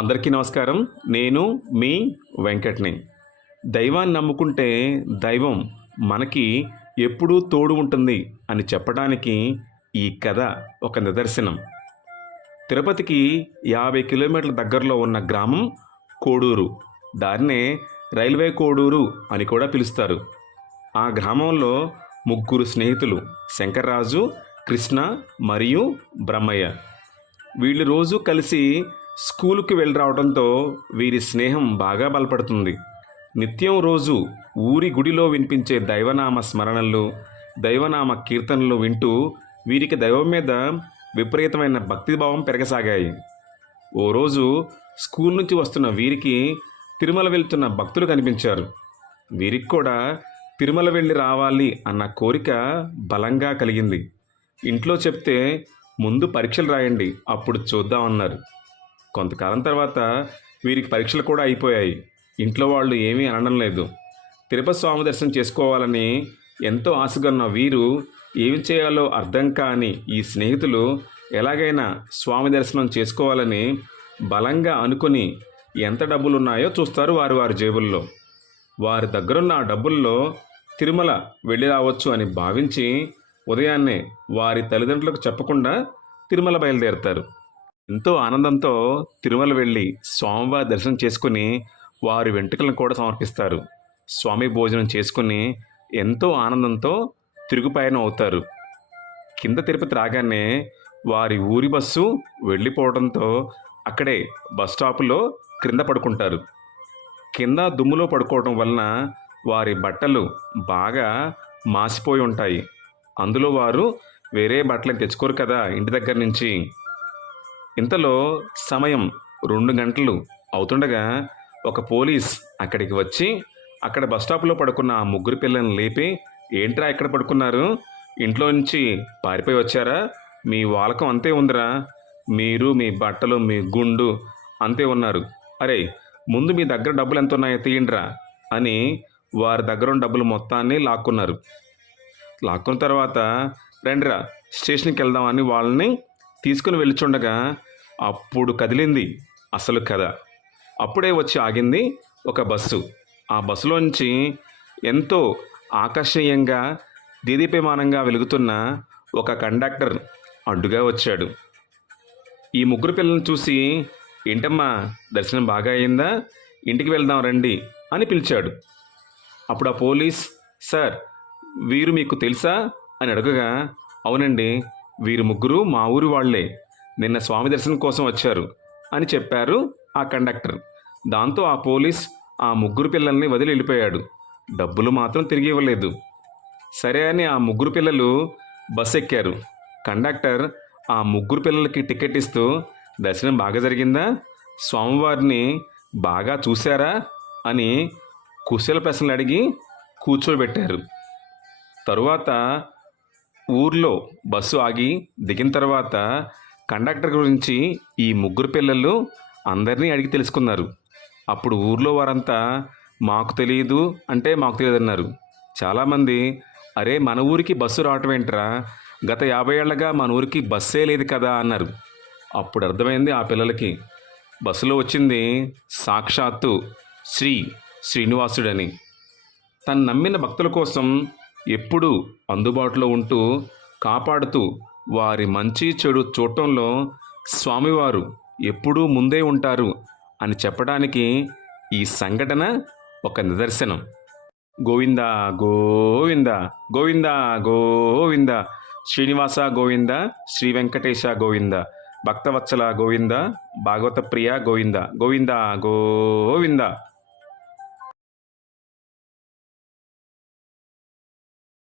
అందరికీ నమస్కారం. నేను మీ వెంకట్ని. దైవాన్ని నమ్ముకుంటే దైవం మనకి ఎప్పుడూ తోడు ఉంటుంది అని చెప్పడానికి ఈ కథ ఒక నిదర్శనం. తిరుపతికి యాభై కిలోమీటర్ల దగ్గరలో ఉన్న గ్రామం కోడూరు. దాన్నే రైల్వే కోడూరు అని కూడా పిలుస్తారు. ఆ గ్రామంలో ముగ్గురు స్నేహితులు శంకర్రాజు కృష్ణ మరియు బ్రహ్మయ్య. వీళ్ళు రోజు కలిసి స్కూలుకి వెళ్ళి రావడంతో వీరి స్నేహం బాగా బలపడుతుంది. నిత్యం రోజు ఊరి గుడిలో వినిపించే దైవనామ స్మరణలు దైవనామ కీర్తనలు వింటూ వీరికి దైవం మీద విపరీతమైన భక్తిభావం పెరగసాగాయి. ఓ రోజు స్కూల్ నుంచి వస్తున్న వీరికి తిరుమల వెళ్తున్న భక్తులు కనిపించారు. వీరికి కూడా తిరుమల వెళ్ళి రావాలి అన్న కోరిక బలంగా కలిగింది. ఇంట్లో చెప్తే ముందు పరీక్షలు రాయండి అప్పుడు చూద్దామన్నారు కొంతకాలం తర్వాత వీరికి పరీక్షలు కూడా అయిపోయాయి. ఇంట్లో వాళ్ళు ఏమీ అనడం లేదు. తిరుపతి స్వామి దర్శనం చేసుకోవాలని ఎంతో ఆశగా ఉన్న వీరు ఏమి చేయాలో అర్థం కాని ఈ స్నేహితులు ఎలాగైనా స్వామి దర్శనం చేసుకోవాలని బలంగా అనుకుని ఎంత డబ్బులు ఉన్నాయో చూస్తారు వారి వారి జేబుల్లో. వారి దగ్గరున్న ఆ డబ్బుల్లో తిరుమల వెళ్ళి రావచ్చు అని భావించి ఉదయాన్నే వారి తల్లిదండ్రులకు చెప్పకుండా తిరుమల బయలుదేరుతారు. ఎంతో ఆనందంతో తిరుమల వెళ్ళి స్వామివారి దర్శనం చేసుకుని వారి వెంట్రుకలను కూడా సమర్పిస్తారు. స్వామి భోజనం చేసుకుని ఎంతో ఆనందంతో తిరుగుపయనం అవుతారు. కింద తిరుపతి రాగానే వారి ఊరి బస్సు వెళ్ళిపోవడంతో అక్కడే బస్ స్టాపులో క్రింద పడుకుంటారు. కింద దుమ్ములో పడుకోవడం వలన వారి బట్టలు బాగా మాసిపోయి ఉంటాయి. అందులో వారు వేరే బట్టలను తెచ్చుకోరు కదా ఇంటి దగ్గర నుంచి. ఇంతలో సమయం రెండు గంటలు అవుతుండగా ఒక పోలీస్ అక్కడికి వచ్చి అక్కడ బస్ స్టాప్లో పడుకున్న ఆ ముగ్గురు పిల్లల్ని లేపి ఏంట్రా ఎక్కడ పడుకున్నారు? ఇంట్లో నుంచి పారిపోయి వచ్చారా? మీ వాలకం అంతే ఉందిరా. మీరు మీ బట్టలు మీ గుండు అంతే ఉన్నారు. అరే ముందు మీ దగ్గర డబ్బులు ఎంత ఉన్నాయో తీయండిరా అని వారి దగ్గర ఉన్న డబ్బులు మొత్తాన్ని లాక్కున్నారు. లాక్కున్న తర్వాత రండిరా స్టేషన్కి వెళ్దామని వాళ్ళని తీసుకుని వెళ్ళుచుండగా అప్పుడు కదిలింది అసలు కథ. అప్పుడే వచ్చి ఆగింది ఒక బస్సు. ఆ బస్సులోంచి ఎంతో ఆకర్షణీయంగా దీదీప్యమానంగా వెలుగుతున్న ఒక కండక్టర్ అడ్డుగా వచ్చాడు. ఈ ముగ్గురు పిల్లల్ని చూసి ఏంటమ్మా దర్శనం బాగా అయిందా? ఇంటికి వెళ్దాం రండి అని పిలిచాడు. అప్పుడు ఆ పోలీస్ సార్ వీరు మీకు తెలుసా? అని అడగగా అవునండి వీరు ముగ్గురు మా ఊరి వాళ్ళే. నిన్న స్వామి దర్శనం కోసం వచ్చారు అని చెప్పారు ఆ కండక్టర్. దాంతో ఆ పోలీస్ ఆ ముగ్గురు పిల్లల్ని వదిలి వెళ్ళిపోయాడు. డబ్బులు మాత్రం తిరిగి ఇవ్వలేదు. సరే అని ఆ ముగ్గురు పిల్లలు బస్ ఎక్కారు. కండక్టర్ ఆ ముగ్గురు పిల్లలకి టికెట్ ఇస్తూ దర్శనం బాగా జరిగిందా? స్వామివారిని బాగా చూశారా? అని కుశల ప్రశ్నలు అడిగి కూర్చోబెట్టారు. తరువాత ఊర్లో బస్సు ఆగి దిగిన తర్వాత కండక్టర్ గురించి ఈ ముగ్గురు పిల్లలు అందరినీ అడిగి తెలుసుకున్నారు. అప్పుడు ఊర్లో వారంతా మాకు తెలియదు అంటే మాకు తెలియదు అన్నారు చాలామంది అరే మన ఊరికి బస్సు రావటం ఏంట్రా? గత యాభై ఏళ్ళగా మన ఊరికి బస్సే లేదు కదా అన్నారు. అప్పుడు అర్థమైంది ఆ పిల్లలకి బస్సులో వచ్చింది సాక్షాత్తు శ్రీ శ్రీనివాసుడని. తను నమ్మిన భక్తుల కోసం ఎప్పుడూ అందుబాటులో ఉంటూ కాపాడుతూ వారి మంచి చెడు చూడటంలో స్వామివారు ఎప్పుడూ ముందే ఉంటారు అని చెప్పడానికి ఈ సంఘటన ఒక నిదర్శనం. గోవింద గోవింద గోవింద గోవింద శ్రీనివాస గోవింద శ్రీ వెంకటేశ గోవింద భక్తవత్సల గోవింద భాగవత ప్రియ గోవింద గోవింద గోవింద.